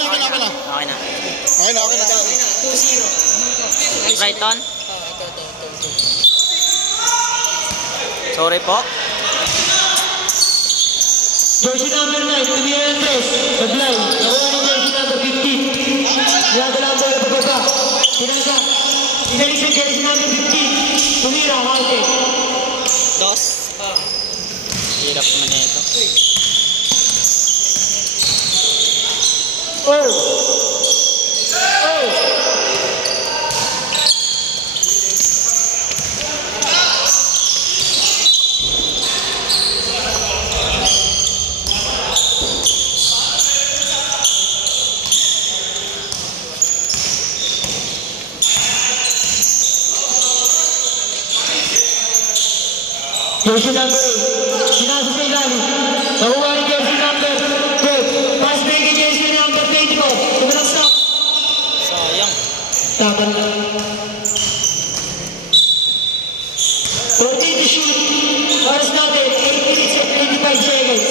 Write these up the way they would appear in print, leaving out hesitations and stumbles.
Okay na. Brighton. Sorry po. Jersey number 9, Tumira Andres, Sablay. Nakuha ni jersey number 15. Nilagala ang bola pababa. Tinasa. Inalis ang jersey number 15. Tumira, Halte. Dos. Hirap naman na ito. Jersey number 8, sinasa sa ilalim. Nakuha ni jersey number 12. Pass break ni jersey number 24. Tumalang stop. Sayang. Tapan lang. 14 to shoot. Oras natin, 8 minutes and 25 seconds.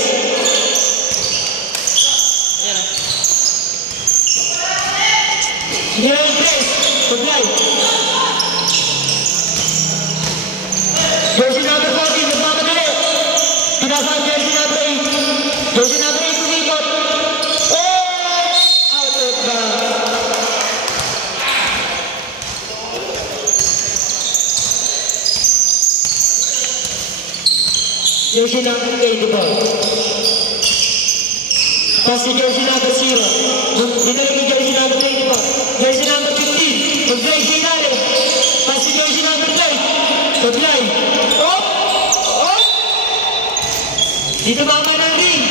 Yan o. General press. Supply. Jersey number 14, nagmamadali. Pinasa ang jersey number 8. Jersey number 8, tumikot. Out of bounds. Jersey number 8, ball. Pass si jersey number 0. Dinalik ni jersey number 8, ball. Jersey number 15. Mag-break si ilalim. Pass si jersey number 5. Supply. Dito mama ng ring.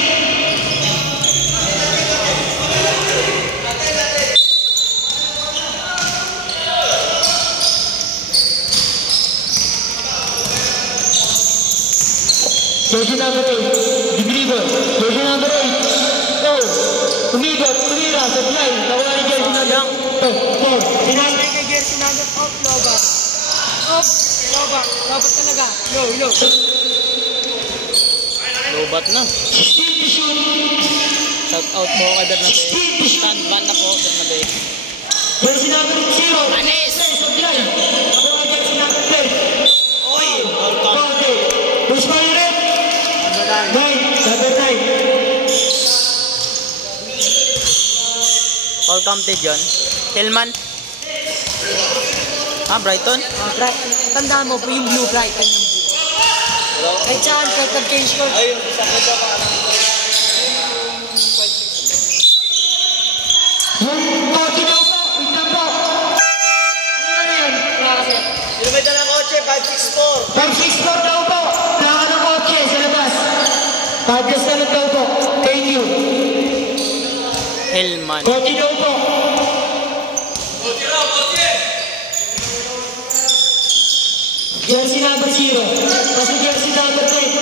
Jersey number 8, dribble. Jersey number 8. Umikot, tumira, supply. Nawala ni jersey number 4. Pinasay kay jersey number off, lobat. Off, lobat talaga. Yo. Lobat na. 16 to shoot. Shout out po kay Bernabé. Stand ban na po, Bernabé. Jersey number 0. Anis! Supply. Nawala ni jersey number 10. Oy! Welcome. Push by red. 9, number 9. All counted yun. Hillman. Brighton? Tandaan mo po yung blue Brighton yung blue. Kahit saan, kahit nag-change ko. Ayun, sa ito pa. Yung kotse daw po. Ito po. Ano na yan? Yung may dalang kotse, 564. 564 daw po. Naka ng kotse sa labas. 5 daw po. Thank you. Hillman. Kotse daw po. Jersey number 0. Kasi jersey number 10.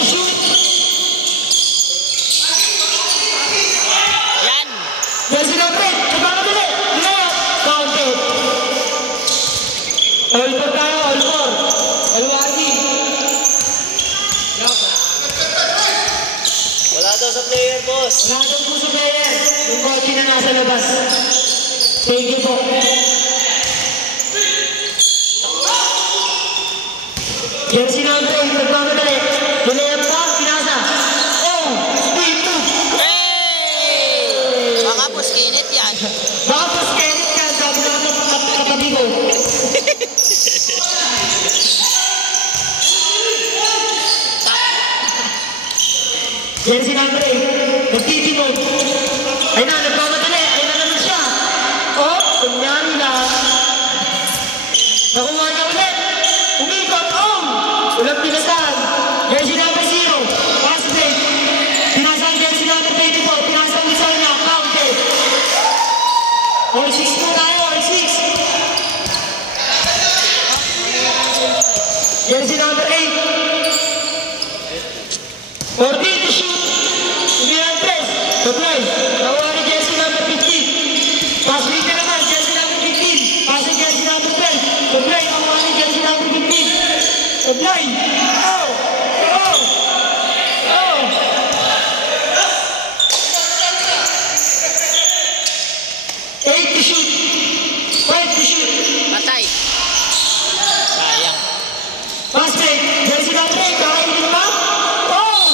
Shoot. Yan! Jersey number 8. Nagmamadali. Layup. Counted. All for tayo. All for. Alwagi. Wala daw sa player, boss. Wala daw po sa player. Yung kotse na nasa labas. Thank you po. Jersey number 8. Nagmamadali. Layup pa. Pinasa. Speed 2. Hey! Baka po skinit yan. Baka po skinit ka. Sabi na katabi ko. Jersey number 8. Nagtitimog. Ay na, nagmamadali. Ay na naman siya. Kunyari lang. Nakuha niya ulit. Umikot. Ulang pinasan. Jersey number 0. Pass break. Pinasan jersey number 24. Pinasan isa niya. Counted. All 6 po tayo. All 6. Jersey number 8. 14 to shoot. Tumira press. Supply. Nakuha ni jersey number 15. Pass break na naman. Jersey number 15. Pass ni jersey number 12. Supply. Nakuha ni jersey number 15. Sablay! Oh! Oh! Oh! Eight to shoot. 5 to shoot. Patay. Sayang. Fast break. Jersey number 8. Kakainin ba? Oh!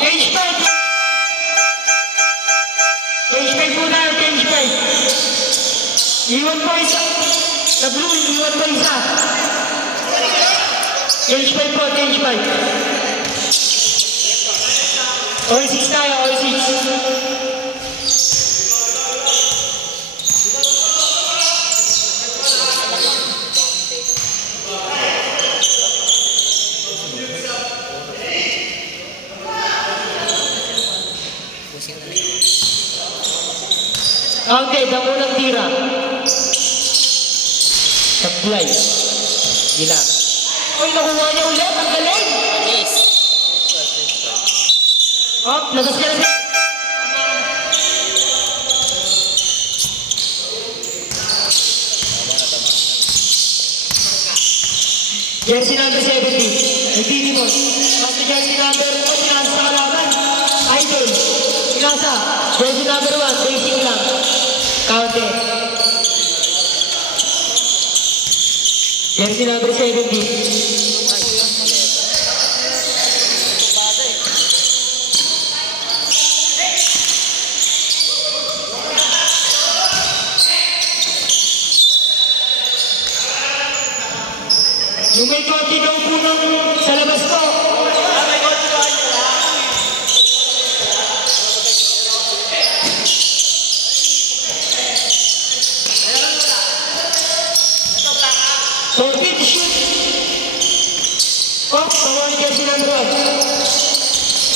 Cage fight. Cage fight po tayo. Cage fight. Iwan po isa. Sa blue, iwan po isa. Cage fight po. Cage fight. All 6 tayo. All 6. Counted ang unang tira. Sablay. Gila. Uy, nakuha niya ulit. Ang galing. Yes. Oh, labas niya na. Jersey number 70. Nagtini mo. Basta jersey number 1. Pinasa sa kalaban. Idol. Pinasa. Jersey number 1. Basic lang. Counted. Jersey number 70. Yung may konti daw po ng sa labas ko. Forbid shoot. Oh, pawali ka si number 1.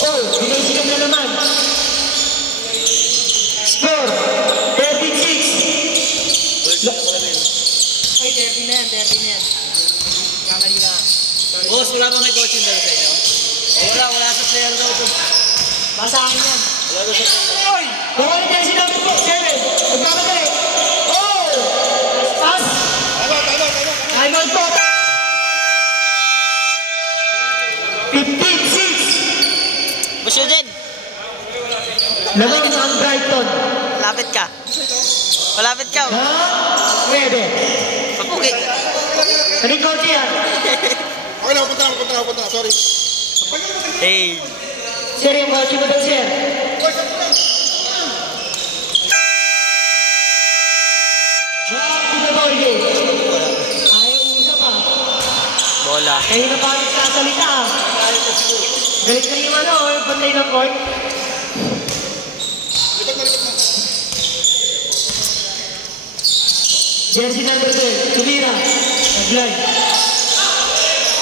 Oh, binay sila na naman. Score, 36. Ay, derby na yan, derby na yan. Kamali na. Boss, wala ba may coaching dala sa inyo? Wala sa player daw po. Basahin yan. Wala daw sa player. Oy, pawali ka si number 7. Magkamadali. Oh, pass. Time out po. 15-6. Boss Eugene, Laban ang Brighton. malapit ka. Malapit ka. Ha? Pwede. Papugi. Kaling konti yan. Okay na, punta na. Sorry. Hey. Sir, yung coach mo daw, sir. Back to the ball game. Ayaw usap pa. Bola. Kayo na pa nagsasalita. Galit na yung yung pantay ng court. Jersey number 12, tumira. Nag-lag.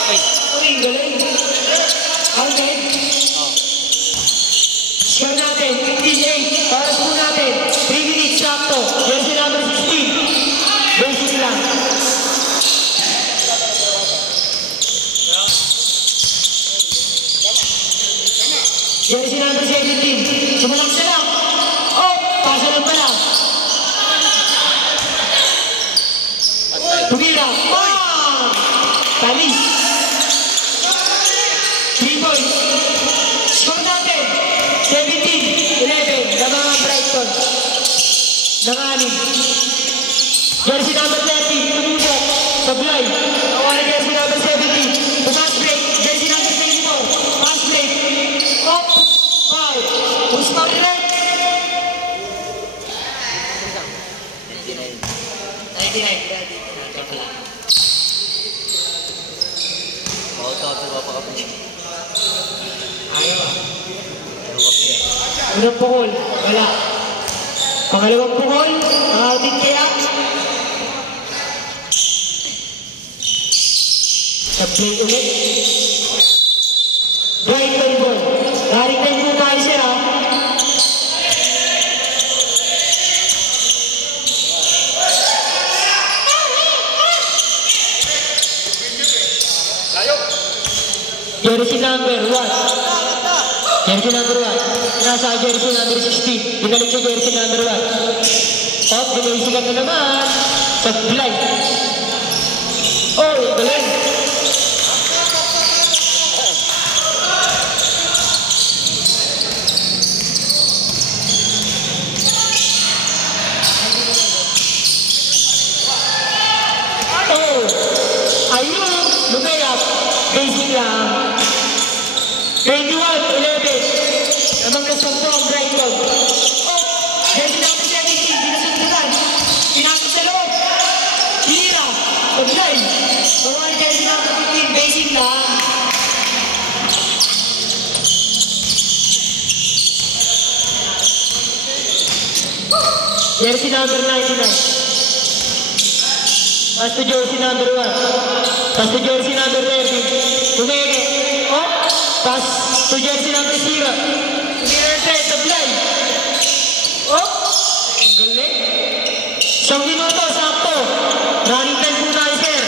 Ay. Uy, galing. Counted. Score natin, 15-8. Oras po natin, 3 minutes sakto. Jersey number 16. Basic lang. Jersey number 17. Sumalak siya lang. Oh, pasa lang pala. Tumira. Bang! Talis. 3 points. Score natin. 17-11. Lamangan Brighton. Nanganin. Jersey number 30. Tumubok. Sablay. Nawala jersey number 17. Fast break. Jersey number 24. Fast break. Up. Foul. Usman red. 99. Ayaw ah. Unang pukol, wala. Pangalawang pukol, nakautin kaya. Sa-play ulit. Brighton ball. Daring po tayo siya. Jersey number 1. Jersey number 1. Nasa jersey number 16. Binalik sa jersey number 1. Top, binaysikan na naman. Sablay. Oh, galing. Basic lang. 21-11. Namang nasampo ang Brighton. Oh, jersey number 17. Pinasundutan. Pinasok sa loob. Hinira. Pag-line. Bawal jersey number 15. Basic lang. Jersey number 99. Pass to jersey number 1. Pass to jersey number 30. Tumege. Oh, pass to jersey number 0. Tumege sa blind. Oh, ang galing. 1 minuto, sakto. Running time po tayo, sir.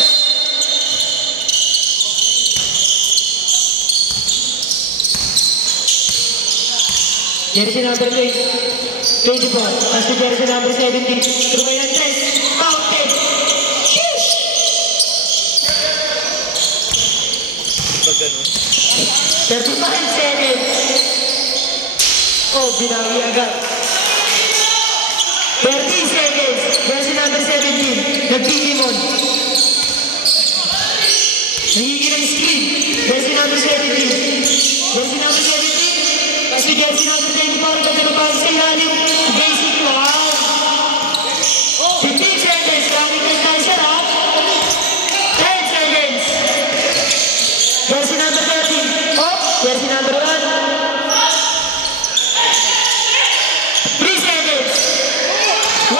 Jersey number 24. Pass to jersey number 17. Trumayan Tres. Counted. Sheesh! 35 seconds. Oh, binawi agad. 30 seconds. Jersey number 17. Nagtitimon. Nangingin ang screen. Jersey number 17. Jersey number 17. Pass to jersey number 24. Pagkakapasok sa ilalim. Basic lang. 15 seconds. Running time tayo, sir, ha? 10 seconds. Jersey number 13. Oh, jersey number 1. 3 seconds. 1.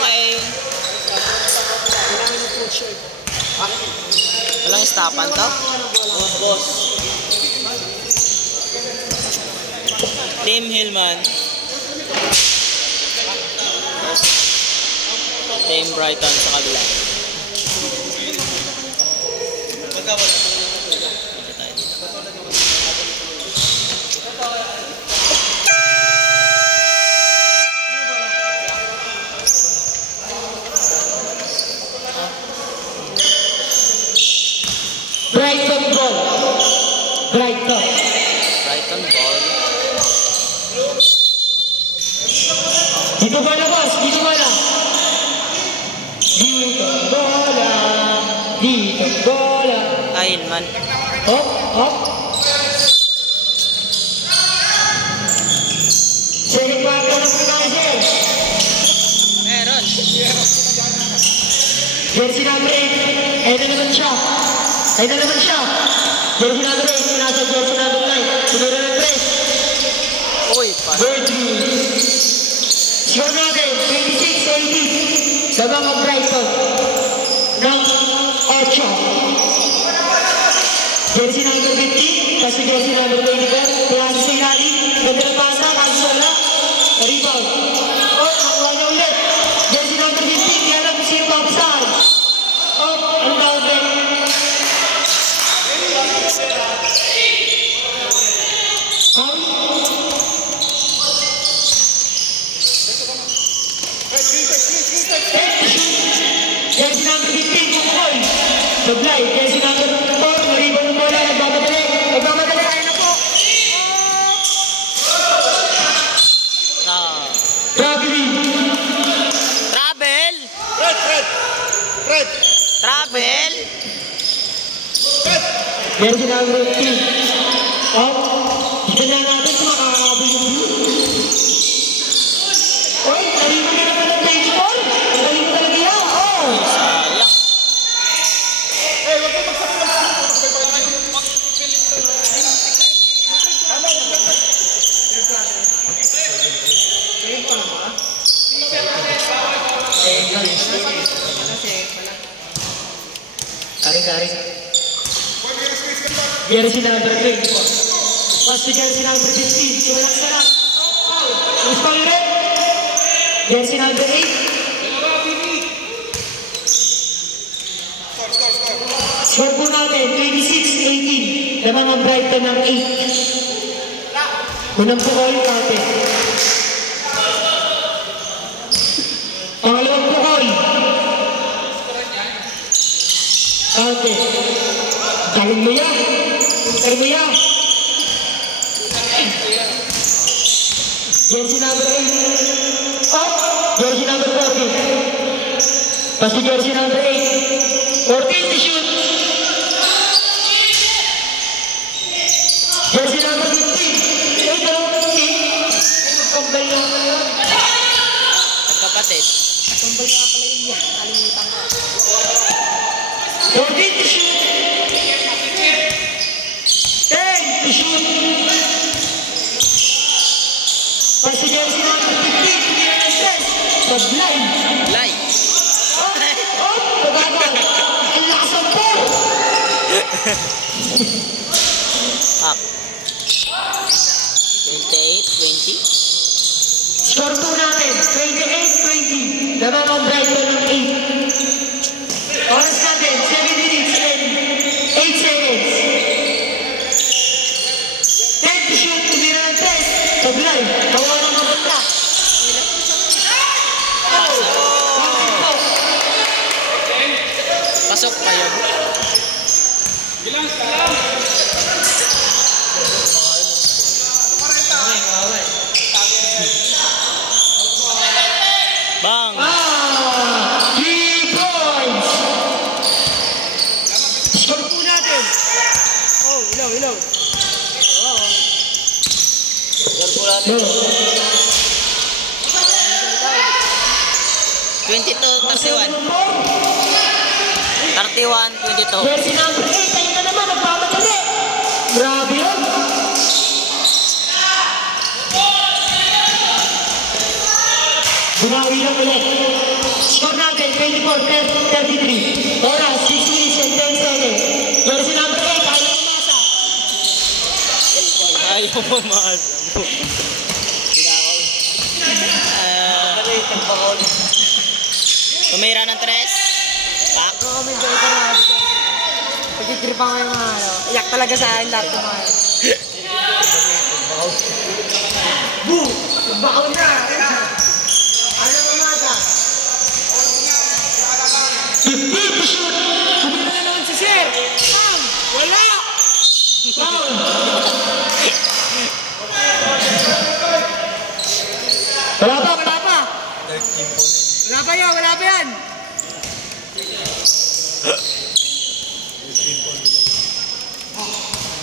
Okay. Walang stopan to? Boss. Team Hillman. Team Brighton sa kabila. Brighton ball. Brighton. Brighton ball. Dito bola, boss. Dito bola. Dito bola. Dito bola. Hillman. Hop, hop. Second quarter ng Pinaser. Meron. Jersey number 8. Ayun na naman siya. Ayun na naman siya. Jersey number 8. Pinasa jersey number 9. Sinura ng press. Uy, pas. Bird view. Score natin. 26-18. Sa mga Brighton. Ng 8. Jersey number 15. Kasi jersey number 24. Pinasa sa ilalim. Ganda na pasa. Kasi wala. Rebound. Oh, nakuha niya ulit. Jersey number 15. Kaya lang siya papasahan. Oh, ang down back. Jersey number 15, Bukol. Sablay, jersey number 4, maribon ng bola, nagmamadali. Nagmamadali, ayun na po. Traveling. Travel! Fred! Travel! Jersey number 15. Up. Dito na natin kung makakabol yung blue. Oy, maribon na naman ng 24. Ang galing mo talaga yan. Oh. Sayang. Wag mo Kari. Jersey number 3. Pass to jersey number 15. Sumalak-salak. Gusto nyo rin? Jersey number 8. Score po natin, 26-18. Lamang ang Brighton ng 8. Unang po kayo natin. Pangalawang po kayo. Kante. Talong mo yan. Puntar mo yan. Jersey number 8. Up. Jersey number 14. Pass to jersey number 8. 14 to shoot. Jersey number 15. 8 to 15. Kambal niya pala yun. Magkapatid. Kambal niya pala yun. Kalimutan ko. 14 to shoot. 10 to shoot. Pass to jersey number 15. Tumira ng 10. Pag-line. Light. Pagkagal. Ang lakas ang ball. Up. 28, 20. Score 2 natin. 28-20. Laban ang Brighton ng 8. Oras natin. 7 minutes and 8 seconds. 10 to shoot. Tumira ng 10. Pag-line. Bawa ng mabanda. Pasok pa yun. Bang! 3 points. Score po natin. Oh, ilaw. No. 22, 31. 31, 22. Jersey number 8. Ayun na naman. Nagpapadali. Grabe yun. Bumawi lang ulit. Score natin, 24-33. Oras, 6 minutes and 10 seconds. Jersey number 8, ayaw umasa. Ayaw pumasa. Tumira ng 3. Pak. Comment ko ito na. Pagkikripa ko yung mga ano. Iyak talaga sa akin lahat ng mga. Boom! Bakaw na! Ano umasa? 15 to shoot. Kumita na naman si Sir. Sam! Wala! Foul! Wala pa! Wala pa yan!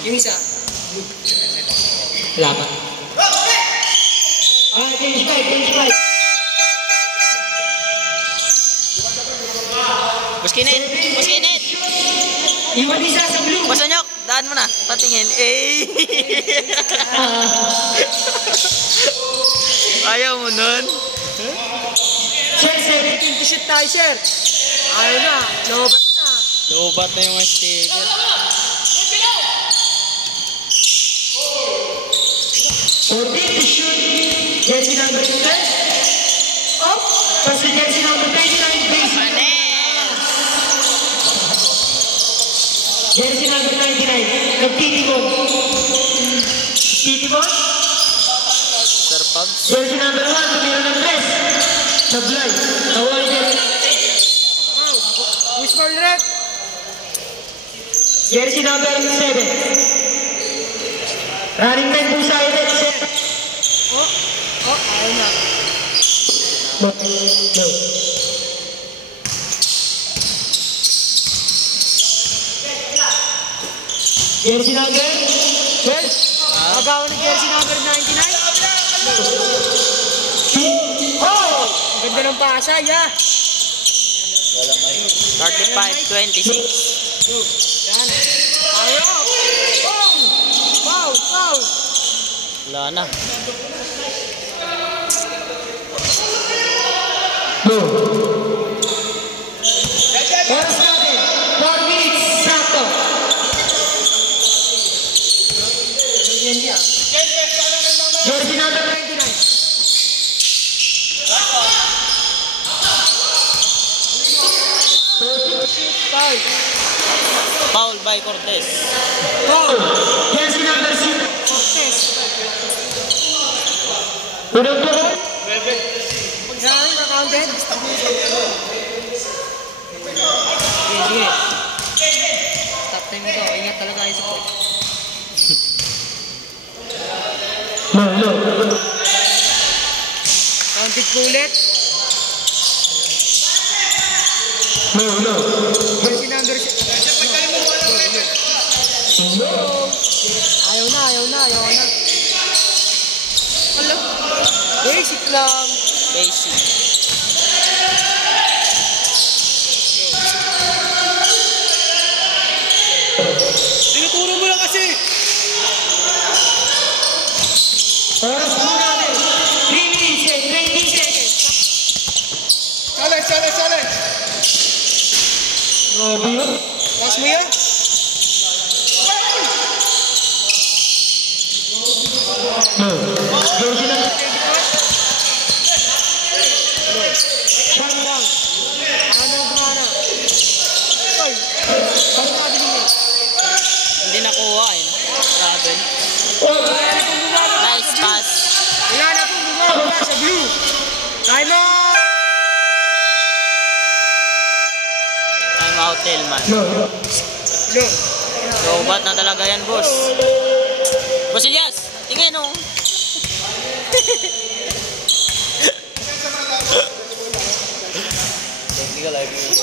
Yung isa. Wala pa. Change fight. Buskinit! Iwan isa sa blue. Pasanyok! Daan mo na. Patingin. Ayaw mo nun. Sir, 17 to shoot tayo, Sir. Ayaw na. Lobat na. Lubat na yung sticker. To shoot. Jersey number 10. Up. Pass to jersey number 29. Base. Panes! Jersey number 99. Nagtitimon. Titimon. Sir Pubs. Jersey number 1. Tumira ng press. Sablay. Tawag jersey. Whisper red. Jersey number 7. Running time po sa ulit. Ayaw na. No. Jersey number 12. Agaw ni jersey number 99. Oh! Ang ganda ng pasa, yeah. 35, 26. Yan. Power up. Foul. Wala na. No. Oras natin. 4 minutes. Sakto. Jersey number 99. Foul. Foul by Cortez. Foul. Jersey number 6. Cortez. Unang po. Yan, counted. Sige. Stop time ito. Ingat talaga kayo sa court. No. Counted ko ulit. No. Jersey number... Ayaw na. Hello? Basic lang. Basic. Tinuturo mo lang kasi. Oras mo natin. 3 minutes and 20 seconds. Challenge! Grabe yun. Last mo yan? No. Jersey number 24. Shot lang. Ano gumana? Oy. Ano sabi niyo? Hindi nakuha eh. Grabe. Nice pass. Wala na pong bumaba sa blue. Time out! Time out, Tillman. No. Robot na talaga yan, boss. Boss Elias, tingin oh. Technical library.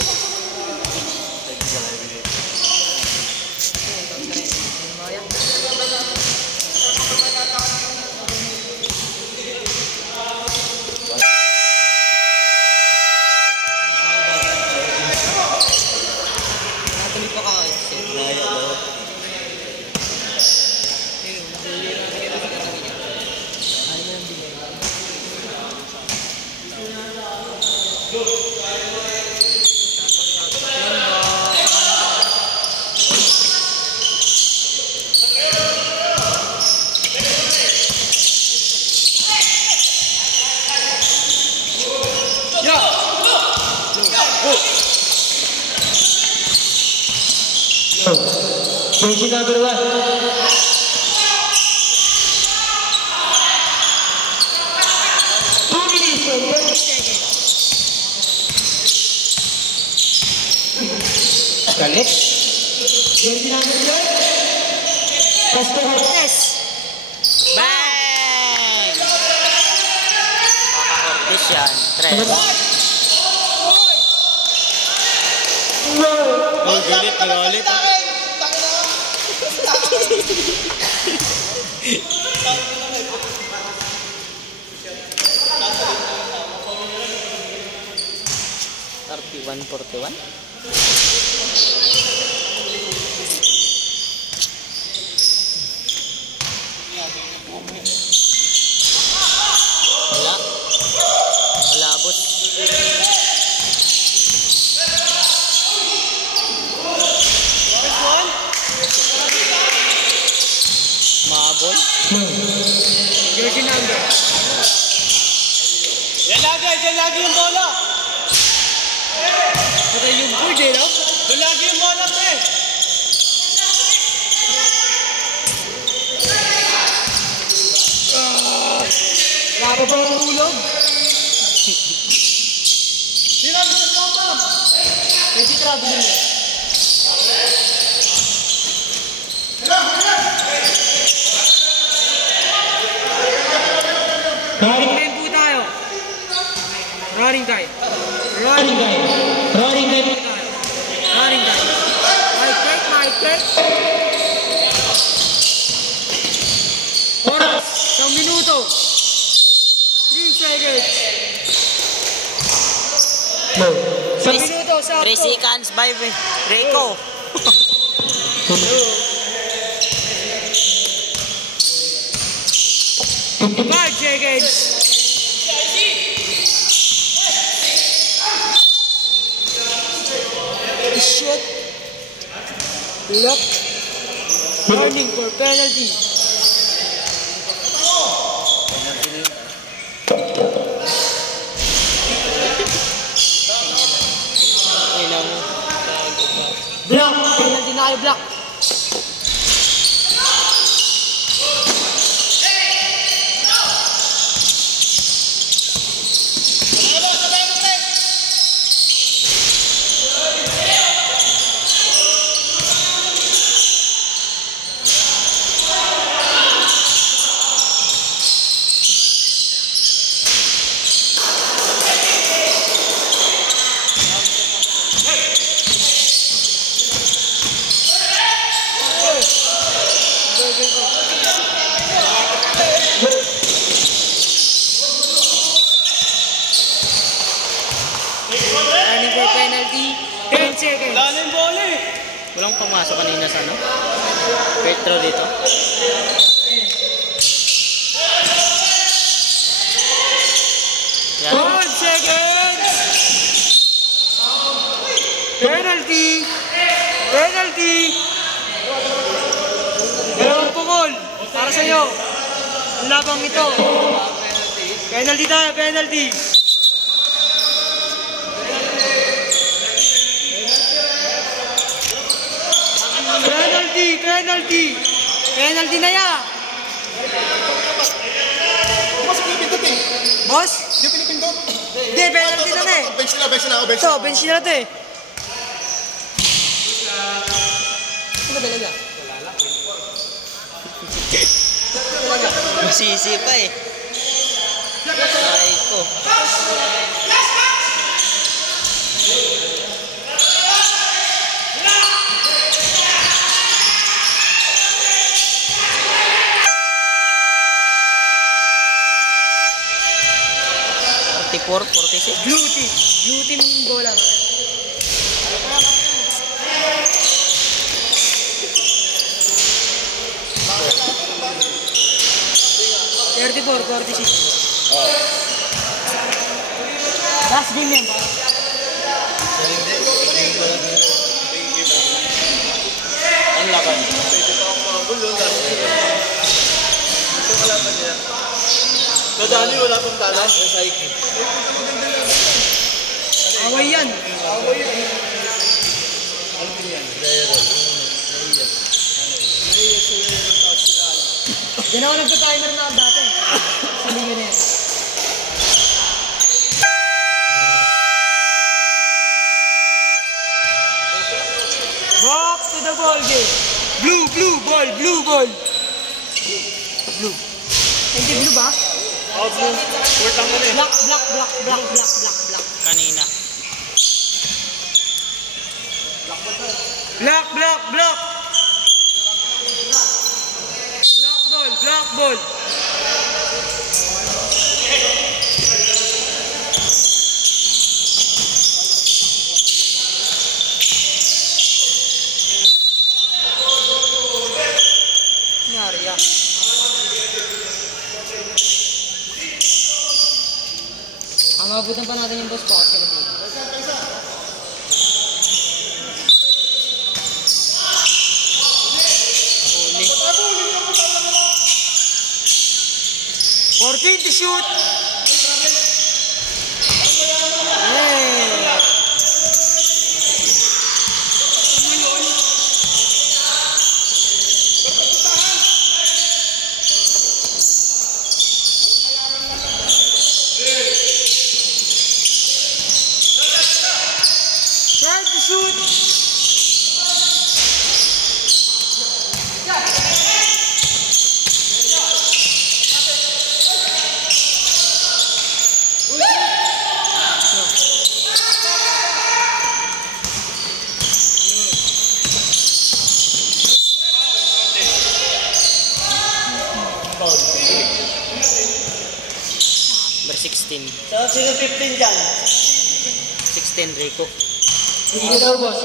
Jersey number 1. Galit. Jersey number 1. Pastor Cortez. Bang! Maka-Cortez yan. Tres. Oh, galit. One 41. Wala boss. Mabol. Jersey number. Yan lagi yung bola. Patay yung board eh, no? Yan lagi yung bola, pre. Wala pa ba ang tulog? Sino ang sa tropa? Pwede traveling eh. Running po tayo. Running time. Running time. My take. Oras. 1 minuto. 3 seconds. No. 1 minuto sa 3 seconds by Reiko. Five seconds. Shot. Block. Warning for penalty. Block. Penalty na kayo, block. Walang pumasok kanina sa ano? Petro dito. Yan. 5 seconds! Penalty! Penalty! Dalawang pukol para sa'yo. Ang labang ito. Penalty tayo, penalty! Penalty! Penalty! Penalty na yan! Boss? Hindi pinipindot. Hindi, penalty na na eh. Bench na, bench na. Ito, bench na ito eh. Ano talaga? Masisi pa eh. Aray ko. Blue 46. Blue team. Blue team bola. Thirty-four, 46. Last game yan ba? Ang laban. Nadali, wala pang tala. Away yan. Diyan ako nagka-timer na dati. Sa liga na yan. Back to the ball game. Blue, blue ball, blue ball. Blue. Hindi blue ba? Oh, blue. Short lang mo na eh. Black, black, black, black, black, black, black. Kanina. Black, black, black. Black ball, black ball. Nangyari yan. Mabutan pa natin yung boss pa kasi dito. Uli. 14 to shoot. Yeah. Try to shoot. Number 16. So, sino 15 dyan? 16 Rico. Hindi daw boss.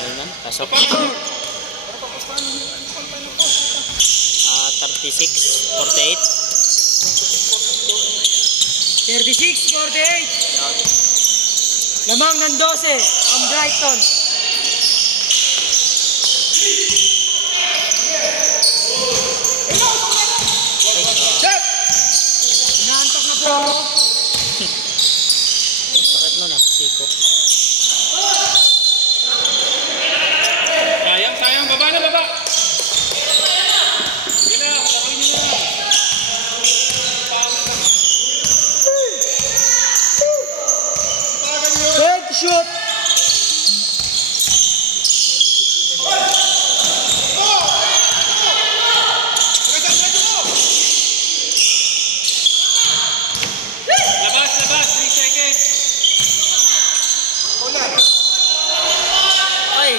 Ayun, pasok. 36, 48. 36, 48. Lamang ng 12 ang Brighton. Inaantok na po ako. Sakit nun ah, Chico. Sayang, sayang. Baba na, baba. Sige na, lakuin nyo na. Good shoot. Labas, labas. 3 seconds. Ay!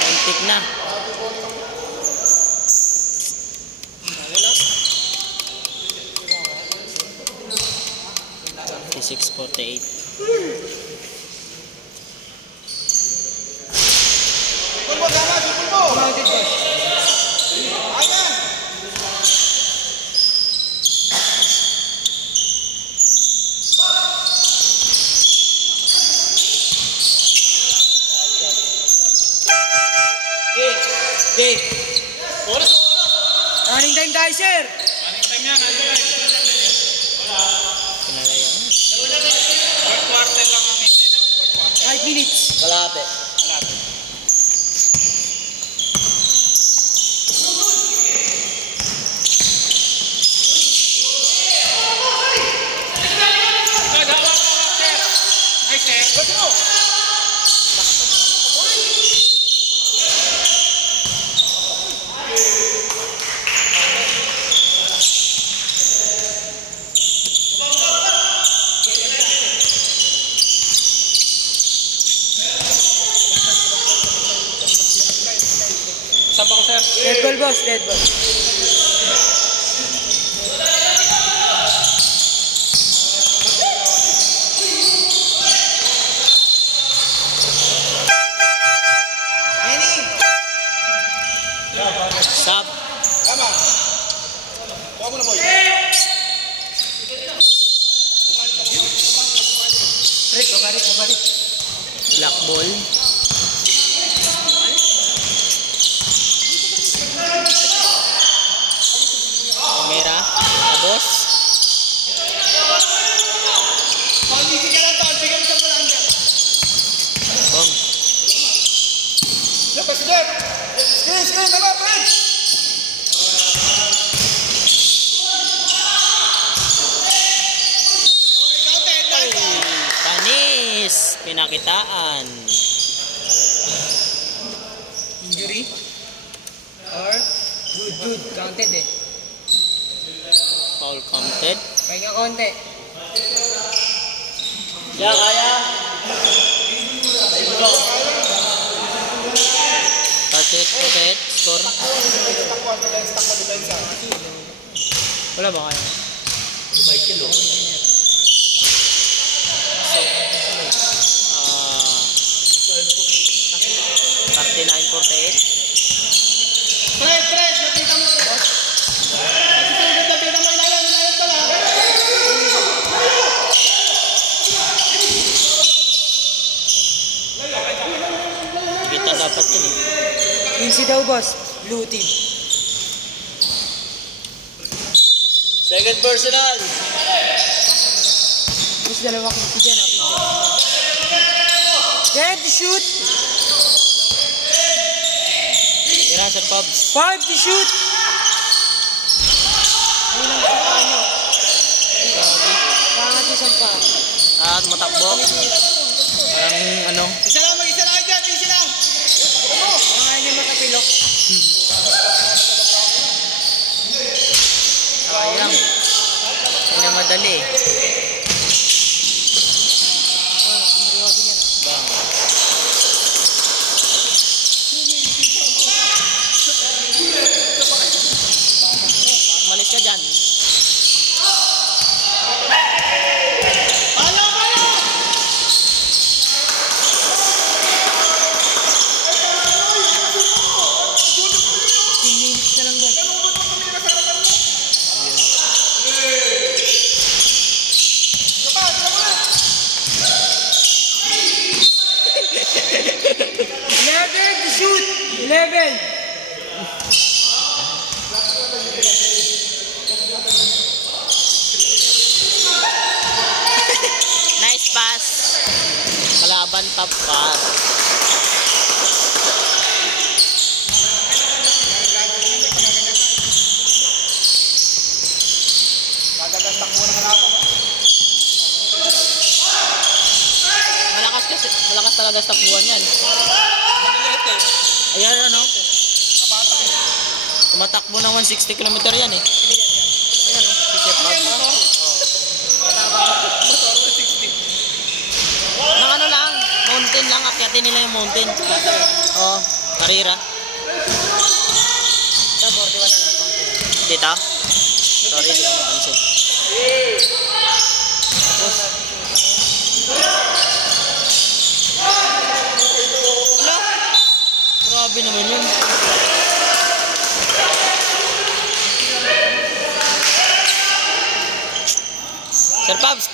Muntik na. Wala. 46, 48. Counted boss. Game. Oras. Running time tayo, sir. Running time yan. Pinalayo. Fourth quarter lang ang hindi. Fourth quarter. 5 minutes. Kalate. Hawak, sir. Ay, sir. Let's go. Saan pa ko, sir? Dead ball, boss. Dead ball. Sub. Rick, babalik. Black ball. Kamera. Tapos. Bong. Panis. Pinakitaan. Injury. Or good. Counted eh. Foul counted. Pahinga konti. Kaya. 38 score. Wala ba kaya? Michael o. So, 39-48. Kita dapat yun eh. Easy daw, boss. Blue team. Second personal. Boss, dalawa kong dyan. Dead to shoot. Tira, Sir Pops. 5 to shoot. Ayun lang sa kanya. Pangat yung sampa. Tumatakbo. Parang ano. Isa lang dyan, isa lang. Pangat niya makapilok. Sayang. Hindi na madali. Bang. Umalis ka dyan. Level. Nice pass. Kalaban top pass. Malakas talaga sa takbuhan yan. Ayan ano. Tumatakbo ng 160 km yan eh. Ayan o. Si Chef Bob. Nang ano lang. Mountain lang. Akyatin nila yung mountain. Oo. Karira. Dito? Sorry, hindi ko napansin.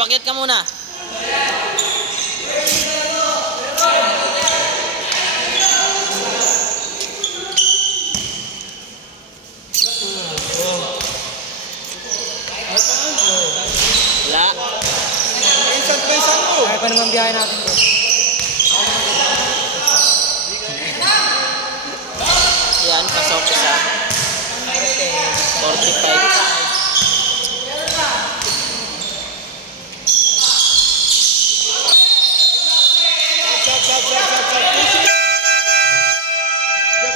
pakyat ka muna. Wala. Pinsan mo. Kaya pa naman biyahe natin bro. Yan, pasok isa. 45.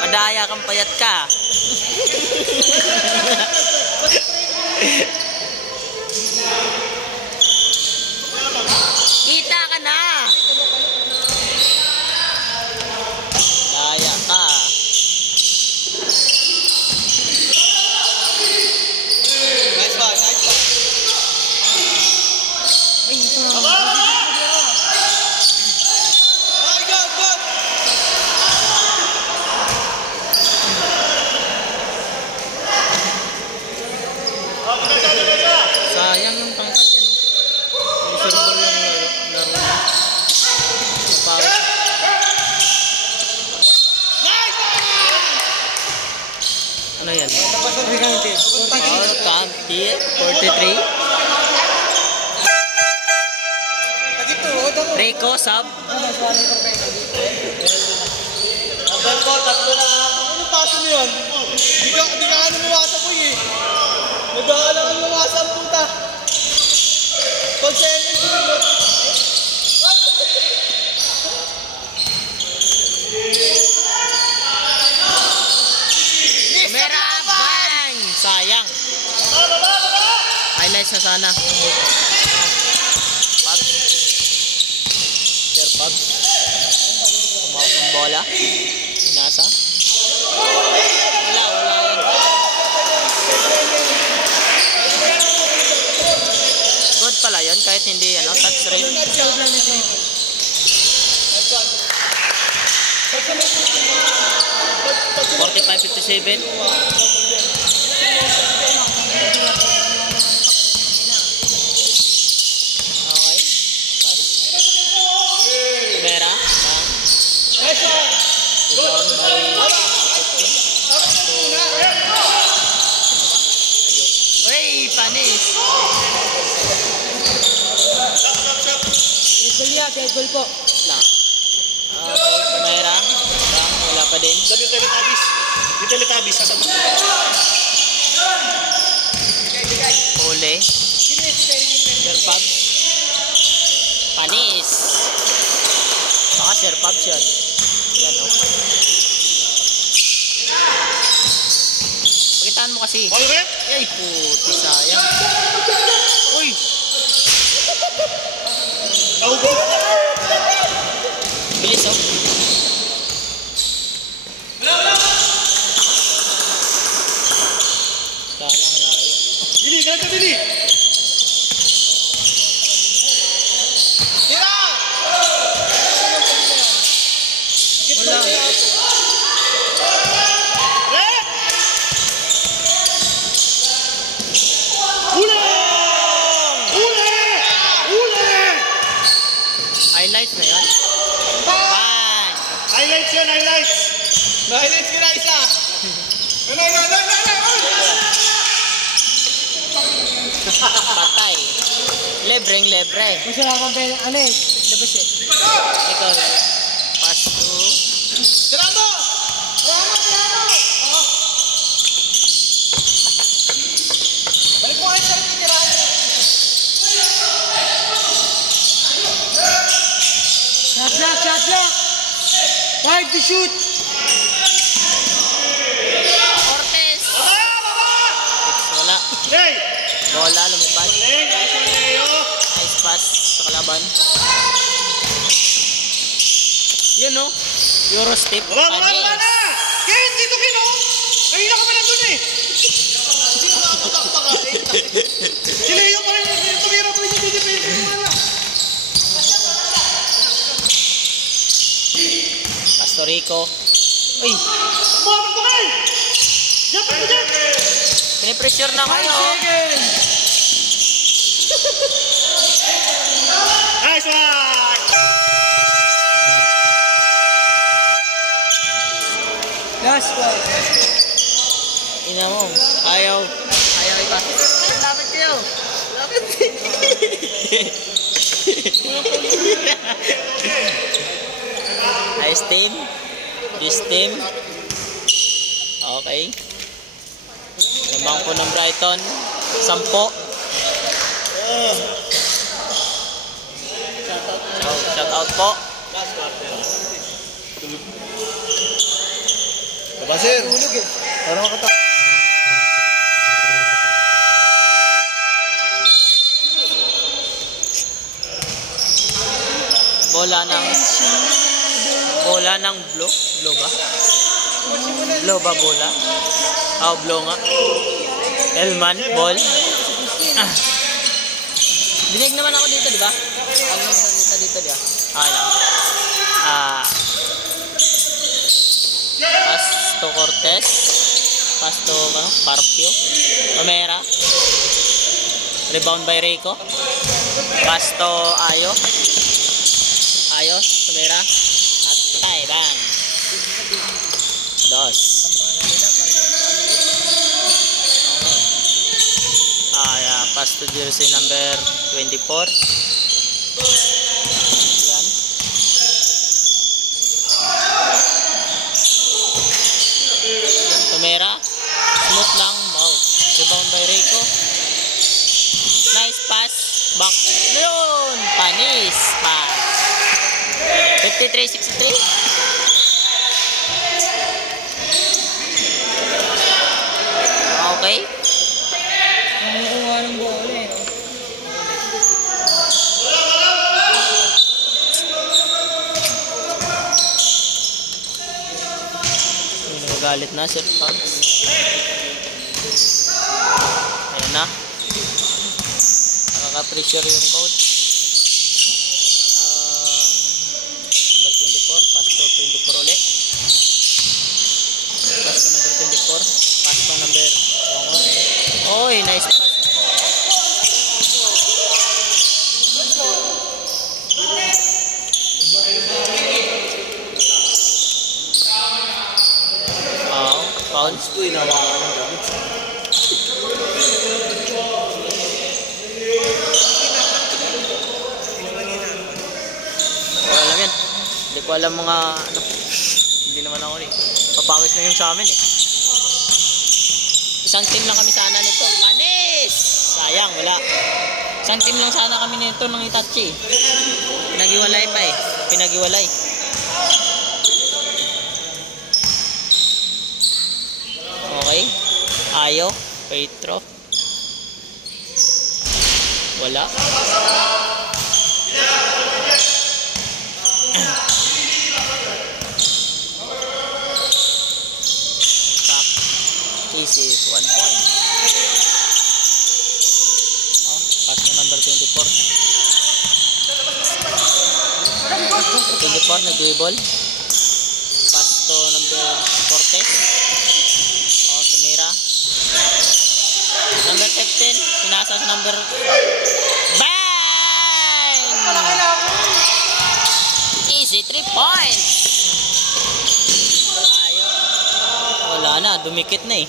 Madaya kang payat ka. Kita ka na. Daya ka. Nice one, nice one. Ay, ito na. Ay, God, God. Sayang yung pangkat yan, no? Reservoir yung laro niya. Power. Ano yan? Sabi ka natin. Power County 43. Rico, sub. Tatlo na. Ano paso mo yan? Di ka ano mawasa po eh. Nag-aalangan mawasa ang puta. Pag 7 Merabang! Sayang. Highlights na sana. Pub. Sir Pub. Kumawak ng bola. Nasa. Wala yun. Good pala yun kahit hindi touch rate. 45-57. Okay. Mera. Rebound by Uy, panis. Dead goal po. Lang. Okay, Mera. Wala pa din. Dito Teletubbies, sasagot. Huli. Sir Pubs. Panis. Baka Sir Pubs yun. Yan o. Pakitaan mo kasi. Ball rep. Ay puti, sayang. Uy. Taubo. Bilis oh. Dili, ganito dili. Tira! Wala. Rep. Uli! Highlights na yun. Bang! Highlights yun, highlights. Nahilit si Raisa. Patay. Lebre. Masala akong pera. Ano eh? Labas eh. Ikaw. Pass to. Tirado! Tirado! Balik mo kayo sa tirado. Shot block! 5 to shoot! Cortez. Wala. Hey! Bola, lumipad. Leng, aso Leo. Nice pass sa kalaban. Yun no? Euro step. Wala na! Ken, dito Ken, oh! Kanina ka pa nandun eh! Hindi mo nakapagpakain. Si Leo pa rin, tumira pa rin yung didepende. Pasto Rico. Uy! Bumakas mo kayo! Diyan pa mo dyan! Pinipressure na kayo. 5 seconds! Last one. Ina mo. Ayaw. Ayaw iba. Lapit kayo. Lapit. Ice team. This team. Okay. Lamang po ng Brighton. 10. Shout out po. Kabasir. Parang makata. Bola ng blue. Blue ba? Blue ba bola? Oh, blue nga. Elman, ball. Binig naman ako dito, di ba? Ano naman sa dito, di ba? Okay lang. Pass to Cortez. Pass to Parpio. Omera. Rebound by Rico. Pass to Ayo. Ayo, Omera. At tay, bang. Dos. Pass to jersey number 24. Yan. Tomera. Smooth lang. Wow. Rebound by Rico. Nice pass. Back. Yun. Panis. Pass. 53-63. Okay. Nakuha ng bola eh, no? Nagagalit na, Sir Pams. Ayan na. Nakaka-pressure yung coach. Number 24. Pass to 24 ulit. Pass to number 24. Pass to number... Oy, nice pass. Foul. Wala lang yan. Hindi ko alam mga ano. Hindi naman ako eh. Papawis na yung sa amin eh. Isang team lang kami sana nito. Panis! Sayang, wala. Isang team lang sana kami nito ng Itachi. Pinagiwalay pa eh. Pinagiwalay. Okay. Ayo. Petro. Wala. This is 1 point. Oh, pass na number 24. 24 nag-dribble. Pass to number 40. Oh, tumira. Number 15, pinasa sa number... Bang! Easy 3 points. Wala na, dumikit na eh.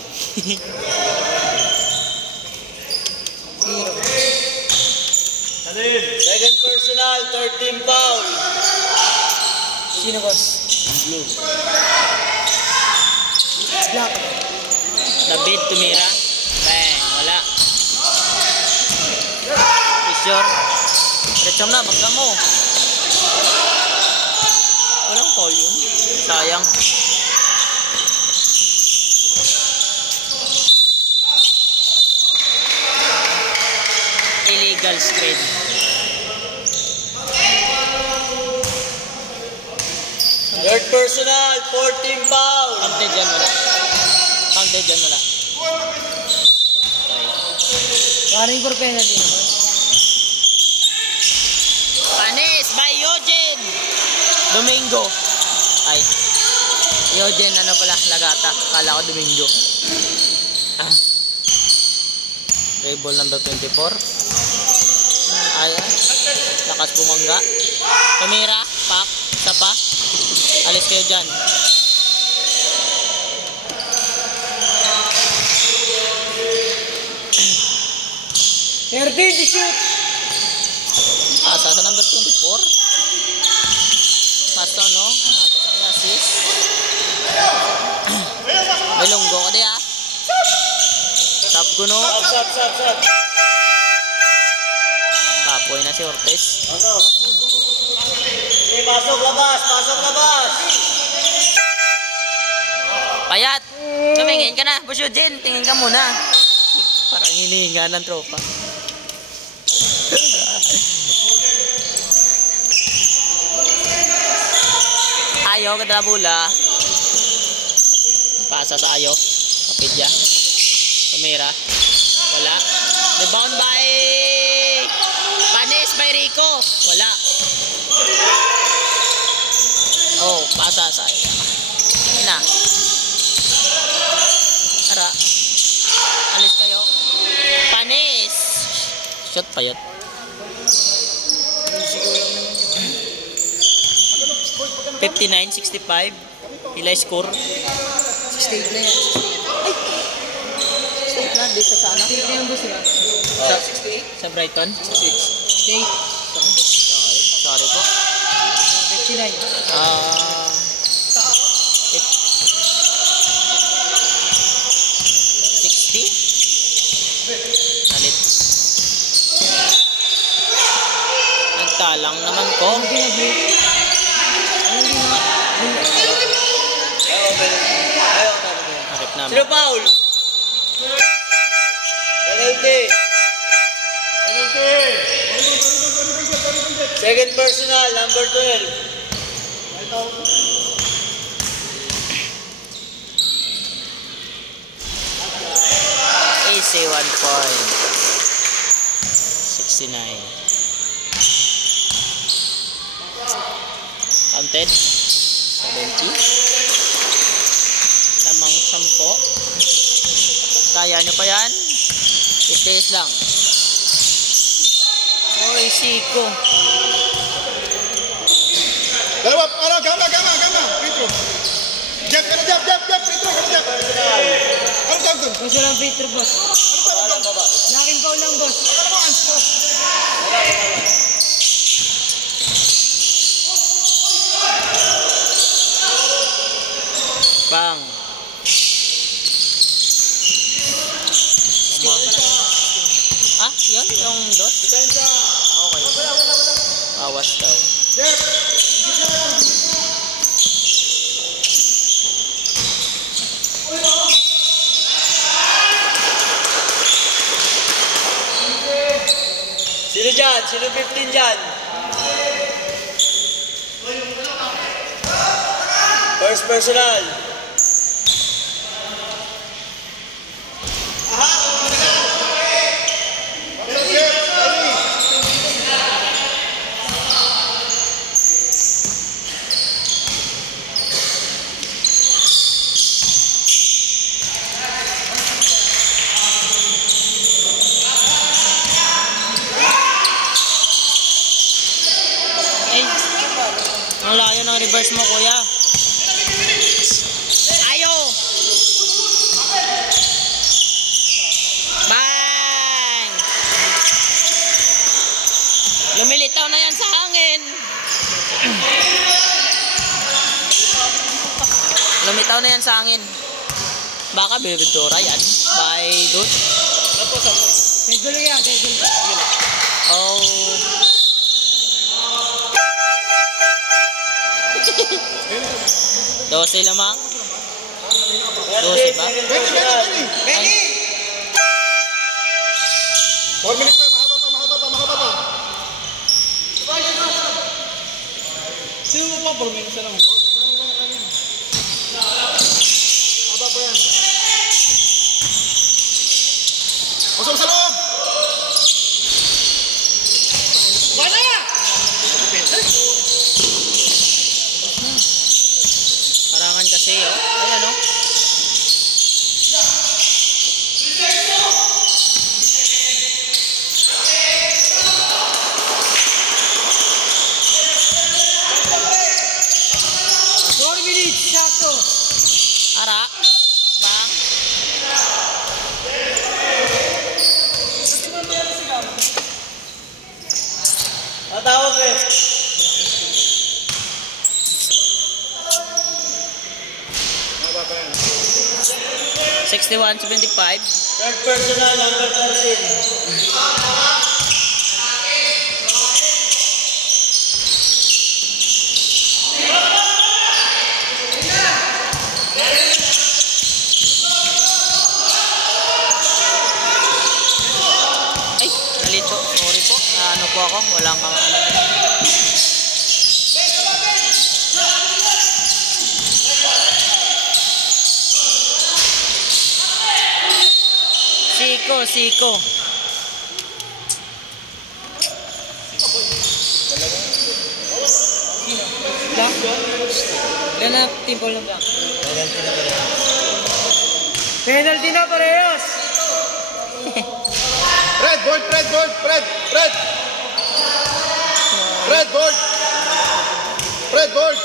Second personal, 13 foul. Sino, boss? Blue. Black. David tumira. Bang, wala. Pressure. Rechom na, bagla mo. Walang foul yun. Sayang. Illegal screen. Third personal, 14 foul. Counted dyan, wala. Counted dyan, wala. Okay. Paring for penalty naman. Panis by Eugene Domingo. Ay. Eugene, ano pala, Lagata. Kala ko Domingo. Dribble number 24. Ayan. Lakas bumangga. Tumira. Pak. Isa pa. Alis kayo dyan. 30, the shoot. Asa sa number 24. Basta no? Isang assist. May lunggo ka di ah. Sab ko no. Sab. Tapoy na si Ortiz. Pasok labas. Payat! Tumingin ka na. Busyudin, tingin ka muna. Parang hinihinga ng tropa. Ayo, kadala bola. Pasa sa Ayo. Kapidya. Tumira. Wala. Rebound by Panis by Rico. Wala. Oh, pasa sa Ayo. Na. Tara. Alis kayo. Panis. Shot pa yun. 59-65. Ilay score. 68 na yan. 68 na. Dito sa ano? 68 na yung boss nila. Sa Brighton. 68. Sorry po. 59. 60. Nalit. Nagtalang naman ko. Harap naman. Sino foul? Penalty. Second personal, number 12. AC 1 point. 69. Counted. 70. Lamang 10. Kaya nyo pa yan? Itiis lang. Oy, Siko. Dalawa, gama, Petro. Jab, Petro, jab. Ano tawag doon? Gusto lang Peter, boss. Laking foul lang, boss. Ano mo, Ans? Bang. Ah, yun? Yung dot? Okay. Awas daw. Sino dyan? Sino 15 dyan? First personal. Ang layo ng reverse mo, kuya. Ayo! Bang! Lumilitaw na yan sa hangin. Lumitaw na yan sa hangin. Baka bibidora yan. By dude. May gulo yan, may gulo. Oh. Dose lamang. Dose ba? Benny! 4 minutes pa, mahaba pa. Sino mo pa? 4 minutes na lang. Haba pa yan. Pasok sa loob! Harangan kasi, oh. Ayan, oh. Ara. Bang. 61-75. Third personal, number 13. Ay, nalito. Sorry po. Ano po ako? Walang kang ano. Siko. Blank. Ilan na team ball ng blank? Penalty na parehas. Fred, board, Fred, board, Fred, Fred. Fred, board. Fred, board.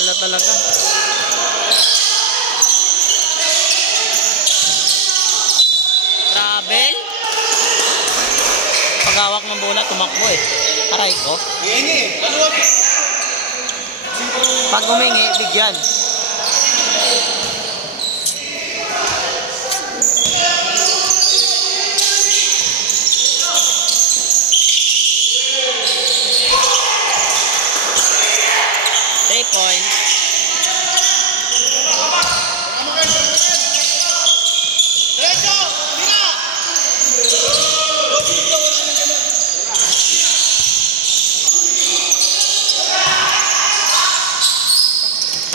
Wala talaga. Travel. Paghawak ng bola, tumakbo eh. Aray ko. Pag humingi, bigyan. Points.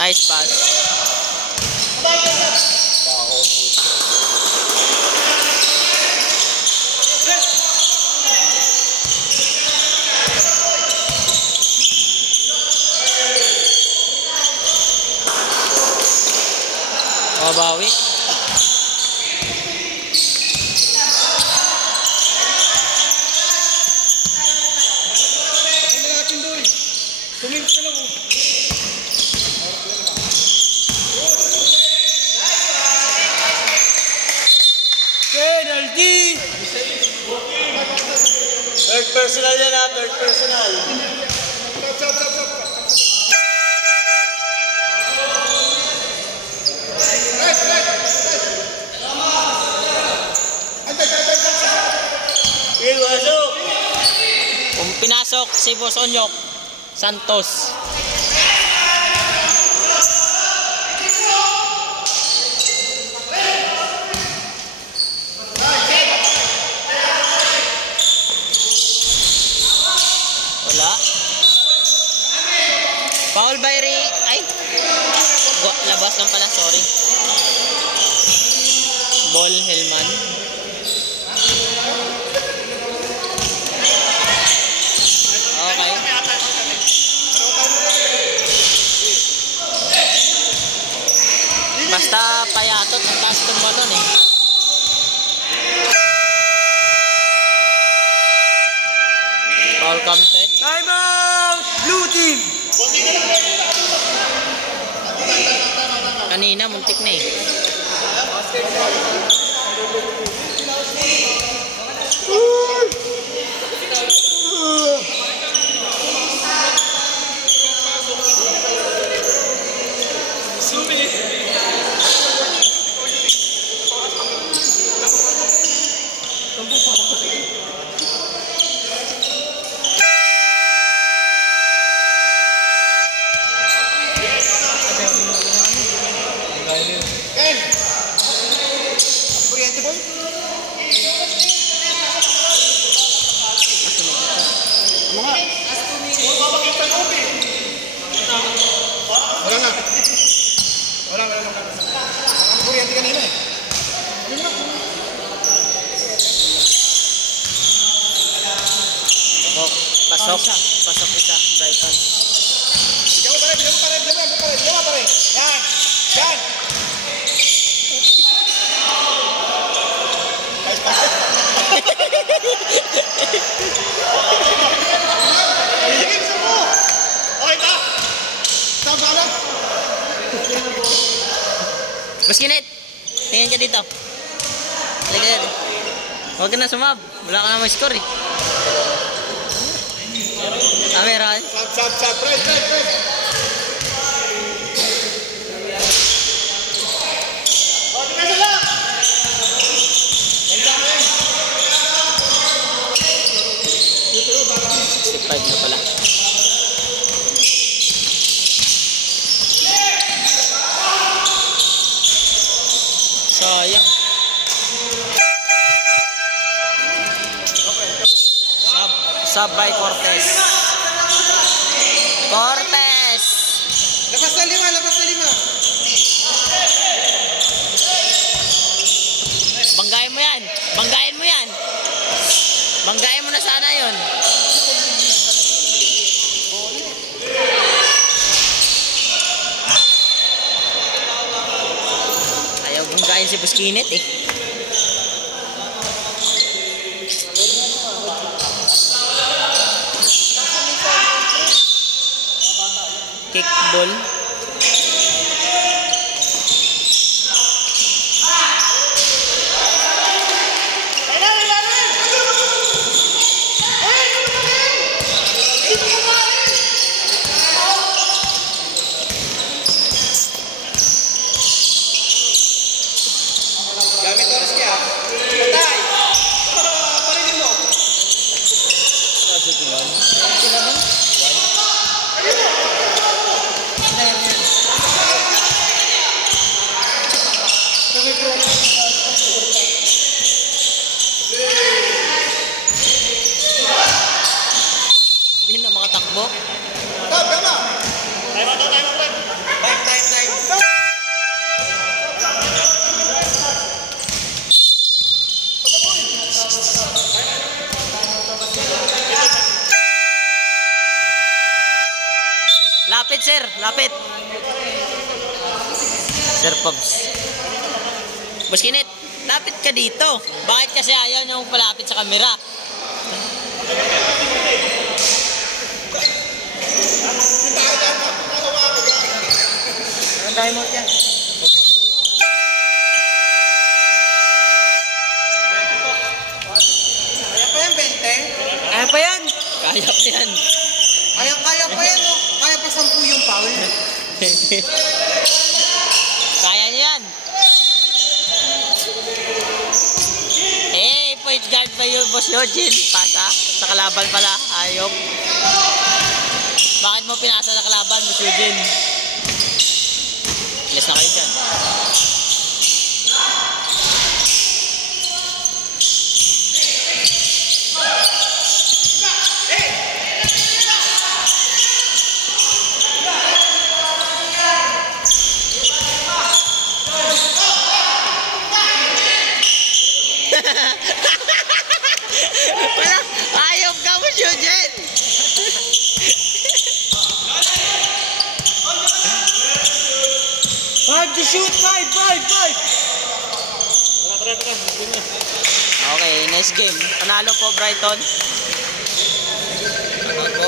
Nice pass. Bawi. Penalty. Third personal yan ha, third personal. Kung pinasok si Boss Onyok Santos. Wala. Foul by Ray. Ay. Labas lang pala, sorry. Ball Helman. Okay. Basta payatot ang taas tumalon eh. Foul counted. Time out. Blue team. Kanina muntik na eh. Wala. Kuryente kanina eh. Pasok isa, Brighton. Bigyan mo pare. Yan. Okay ta. Tama na. Maskinit, tingin ka dito. Halika. Huwag ka na sumab. Wala ka na mag-score eh. Meron. Sab. Fred. na pala. Sayang. Sub by Cortez. Cortez! Labas na 5, labas na 5. Banggain mo yan. Banggain mo yan. Banggain mo na sana yun. Ayaw banggain si Buskinit eh. Kickball. Gamit oras kaya. Patay! Parilin mo. Hindi na makatakbo. Tama! Time. Lapit sir, lapit. Sir Pops. Buskinit, lapit ka dito. Bakit kasi ayaw nyo palapit sa kamera? Ang tayo mo yan. Kaya pa yan, 20? Kaya pa yan. Kaya pa yan. Kaya pa yan, no? Kaya pa 10 yung foul. Kaya nyo yan. Eh, point guard pa yung Boss Eugene. Pasa sa kalaban pala. Ayop. Bakit mo pinasa sa kalaban, Boss Eugene? Ilas na kayo dyan. Wala, ayop ka mo, Eugene! Five to shoot. Five. Okay, nice game. Panalo po, Brighton. Panalo po.